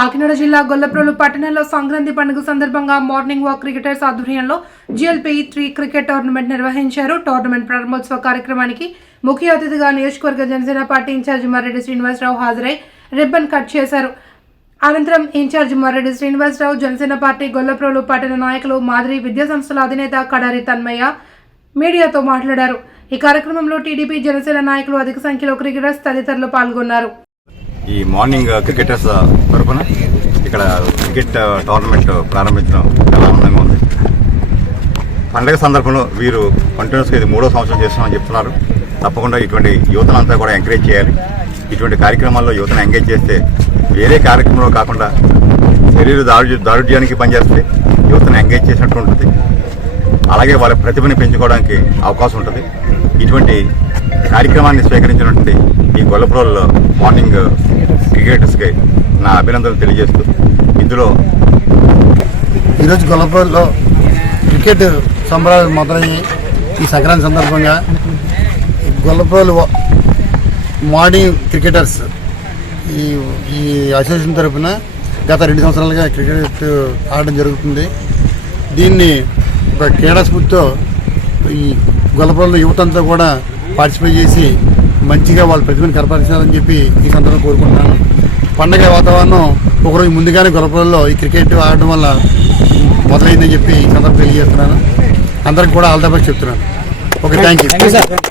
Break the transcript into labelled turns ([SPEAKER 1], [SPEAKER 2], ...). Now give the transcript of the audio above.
[SPEAKER 1] కాకినాడ జిల్లా గొల్లప్రోలు పట్టణంలో సంక్రాంతి పండుగ సందర్భంగా మార్నింగ్ వాక్ క్రికెటర్స్ ఆధ్వర్యంలో G L P three cricket tournament నిర్వహించారు. టోర్నమెంట్ ప్రారంభోత్సవ కార్యక్రమానికి ముఖ్య అతిథిగా నియోజకవర్గ జనసేన పార్టీ ఇన్ఛార్జి మర్రెడ్డి శ్రీనివాసరావు హాజరై రిబ్బన్ కట్ చేశారు. అనంతరం ఇన్ఛార్జ్ మర్రెడ్డి శ్రీనివాసరావు జనసేన పార్టీ గొల్లప్రోలు పట్టణ నాయకులు మాదిరి విద్యా సంస్థల అధినేత కడారి తన్మయ్య మీడియాతో మాట్లాడారు. ఈ కార్యక్రమంలో టీడీపీ జనసేన నాయకులు అధిక సంఖ్యలో క్రికెటర్స్ తదితరులు పాల్గొన్నారు.
[SPEAKER 2] ఈ మార్నింగ్ క్రికెటర్స్ తరఫున ఇక్కడ క్రికెట్ టోర్నమెంట్ ప్రారంభించడం చాలా ఆనందంగా ఉంది. పండగ సందర్భంలో వీరు కంటిన్యూస్గా ఇది మూడో సంవత్సరం చేస్తామని చెప్తున్నారు. తప్పకుండా ఇటువంటి యువతనంతా కూడా ఎంకరేజ్ చేయాలి. ఇటువంటి కార్యక్రమాల్లో యువతను ఎంగేజ్ చేస్తే వేరే కార్యక్రమంలో కాకుండా శరీర దారుఢ్య దారుఢ్యానికి పనిచేస్తే యువతను ఎంగేజ్ చేసినట్టు ఉంటుంది. అలాగే వాళ్ళ ప్రతిభని పెంచుకోవడానికి అవకాశం ఉంటుంది. ఇటువంటి కార్యక్రమాన్ని స్వీకరించినటువంటి ఈ గొల్లపురంలో మార్నింగ్ క్రికెటర్స్కి నా అభినందనలు తెలియజేస్తూ ఇందులో
[SPEAKER 3] ఈరోజు గొల్లపురంలో క్రికెట్ సంబరాలు మొదలయ్యి ఈ సంక్రాంతి సందర్భంగా గొల్లపల్లి మార్నింగ్ క్రికెటర్స్ ఈ ఈ అసోసియేషన్ తరఫున గత రెండు సంవత్సరాలుగా క్రికెట్ ఆడడం జరుగుతుంది. దీన్ని ఒక క్రీడా స్ఫూర్తితో ఈ గొల్లపురంలో యువతంతా కూడా పార్టిసిపేట్ చేసి మంచిగా వాళ్ళ ప్రతిభను కనపరచాలని చెప్పి ఈ సందర్భంగా కోరుకుంటున్నాను. పండగ వాతావరణం ఒకరోజు ముందుగానే గొల్లపల్లిలో ఈ క్రికెట్ ఆడడం వల్ల మొదలైందని చెప్పి ఈ సందర్భంగా తెలియజేస్తున్నాను. అందరికి కూడా ఆల్ ద బెస్ట్ చెప్తున్నాను. Okay thank you.